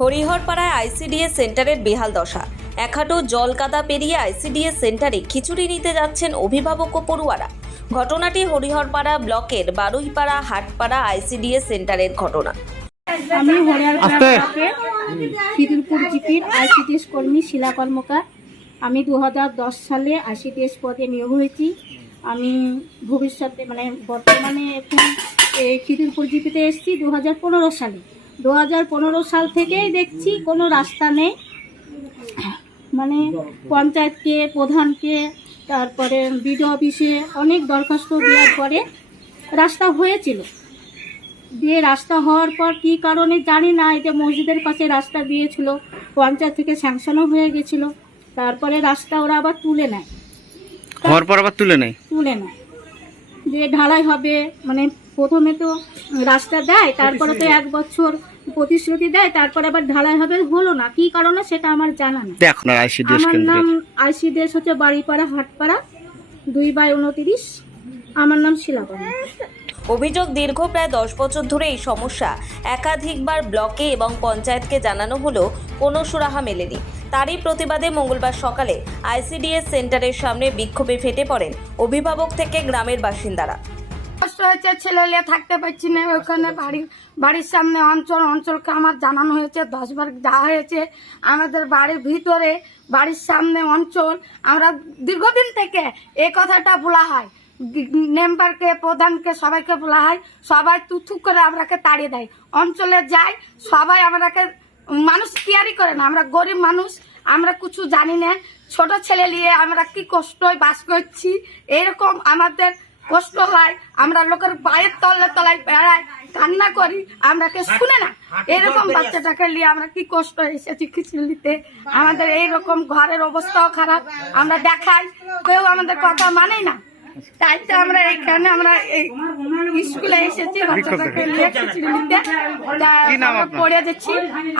হরিহরপাড়ায় ICDS সেন্টারের বেহাল দশা। এক হাঁটু জল কাদা পেরিয়ে আইসিডিএস সেন্টারে খিচুড়ি নিতে যাচ্ছেন অভিভাবক ও পড়ুয়ারা। ঘটনাটি হরিহরপাড়া ব্লকের বারুইপাড়া হাটপাড়া আইসিডিএস সেন্টারের ঘটনা। আমি হরিয়ার আস্তে। খিদিরপুর জিপির আইসিডিএস কর্মী শিলা কর্মকার। আমি দু হাজার দশ সালে আইসিডিএস পদে নিয়োগ হয়েছি। আমি ভবিষ্যতে মানে বর্তমানে এখন এই খিদিরপুর জিপিতে এসেছি দু হাজার পনেরো সালে। দু হাজার পনেরো সাল থেকেই দেখছি কোনো রাস্তা নেই। মানে পঞ্চায়েতকে প্রধানকে তারপরে বিডিও অফিসে অনেক দরখাস্ত দেওয়ার পরে রাস্তা হয়েছিল। দিয়ে রাস্তা হওয়ার পর কি কারণে জানি না এটা মসজিদের পাশে রাস্তা দিয়েছিল পঞ্চায়েত থেকে স্যাংশনও হয়ে গেছিল তারপরে রাস্তা ওরা আবার তুলে নেয়। হওয়ার পর আবার তুলে নেয়? তুলে নেয়। যে ঢালাই হবে মানে প্রথমে তো রাস্তা দেয় তারপরে তো এক বছর প্রতিশ্রুতি দেয় তারপরে আবার ঢালাই হবে হলো না। কি কারণে সেটা আমার জানা না আমার কেন্দ্রে। নাম আইসিডিএস হচ্ছে বাড়িপাড়া হাটপাড়া দুই বাই উনতিরিশ। আমার নাম শিলাপাড়া অভিযোগ দীর্ঘ প্রায় দশ বছর ধরে এই সমস্যা। একাধিকবার ব্লকে এবং পঞ্চায়েতকে জানানো হলেও কোনো সুরাহা মেলেনি। তারই প্রতিবাদে মঙ্গলবার সকালে আইসিডিএস সেন্টারের সামনে বিক্ষোভে ফেটে পড়েন অভিভাবক থেকে গ্রামের বাসিন্দারা। কষ্ট হয়েছে, ছেলে থাকতে পারছি না, ওখানে বাড়ি, বাড়ির সামনে অঞ্চল, অঞ্চলকে আমার জানানো হয়েছে দশবার যাওয়া হয়েছে। আমাদের বাড়ির ভিতরে, বাড়ির সামনে অঞ্চল, আমরা দীর্ঘদিন থেকে এই কথাটা বলা হয়। মেম্বারকে, প্রধানকে, সবাইকে বলা হয়, সবাই তুথু করে আমরাকে তাড়িয়ে দেয়। অঞ্চলে যাই, সবাই আমরাকে, মানুষ কেয়ারই করে না, আমরা গরিব মানুষ, আমরা কিছু জানি না। ছোট ছেলে নিয়ে আমরা কি কষ্ট বাস করছি? এরকম আমাদের কষ্ট হয় আমরা লোকের পায়ের তলে তলায় বেড়াই কান্না করি আমরাকে শুনে না। এরকম বাচ্চাটাকে নিয়ে আমরা কি কষ্ট এসেছি খিচুড়িতে? আমাদের এইরকম ঘরের অবস্থাও খারাপ আমরা দেখাই কেউ আমাদের কথা মানেই না। তাই তো আমরা এখানে আমরা এই স্কুলে এসেছি বাচ্চাটাকে নিয়ে খিচুড়ি নিতে? পড়ে যাচ্ছি।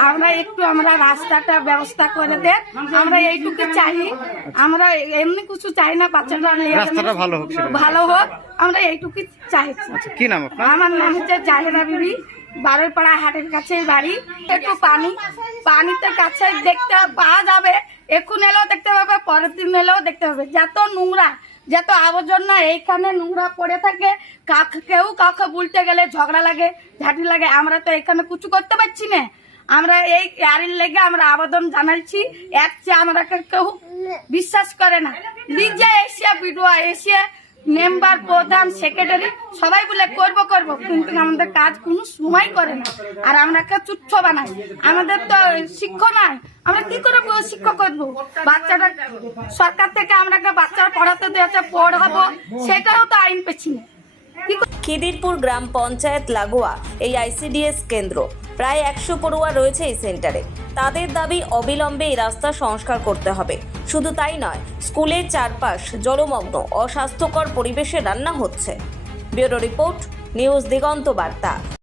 আমরা একটু আমরা রাস্তাটা ব্যবস্থা করে দেন আমরা এইটুকু চাই। আমরা এমনি কিছু চাই না বাচ্চাটা রাস্তাটা ভালো হোক ভালো হোক। আমরা এইটুকু চাইছি আচ্ছা কি নাম আমার নাম হচ্ছে জাহেরা বিবি বারোইপাড়া হাটের কাছে বাড়ি। একটু পানি। পানিতে কাছে দেখতে পাওয়া যাবে। এখন এলেও দেখতে পাবে পরের দিন এলেও দেখতে পাবে। যত নোংরা যত আবর্জনা এইখানে নোংরা পড়ে থাকে, কাক কেউ কাউকে বলতে গেলে ঝগড়া লাগে, ঝাঁটি লাগে। আমরা তো এখানে কিছু করতে পারছি না। আমরা এই আরিন লেগে আমরা আবেদন জানাচ্ছি এক চেয়ে আমরা কেউ বিশ্বাস করে না। নিজে এসে বিডুয়া এসে মেম্বার, প্রধান সেক্রেটারি সবাই বলে করব করব, কিন্তু আমাদের কাজ কোনো সময় করে না। আর আমরা আমরাকে তুচ্ছ বানাই। আমাদের তো শিক্ষক নাই। আমরা কি করে শিক্ষক করব? বাচ্চাটা সরকার থেকে আমরাকে বাচ্চারা পড়াতে দিয়েছে, পড়াবো, সেটাও তো আইন পেছি না। খিদিরপুর গ্রাম পঞ্চায়েত লাগোয়া, এই আইসিডিএস কেন্দ্র। প্রায় একশো পড়ুয়া রয়েছে এই সেন্টারে। তাদের দাবি অবিলম্বে এই রাস্তা সংস্কার করতে হবে। শুধু তাই নয়, স্কুলের চারপাশ জলমগ্ন, অস্বাস্থ্যকর পরিবেশে রান্না হচ্ছে। ব্যুরো রিপোর্ট, নিউজ দিগন্ত বার্তা।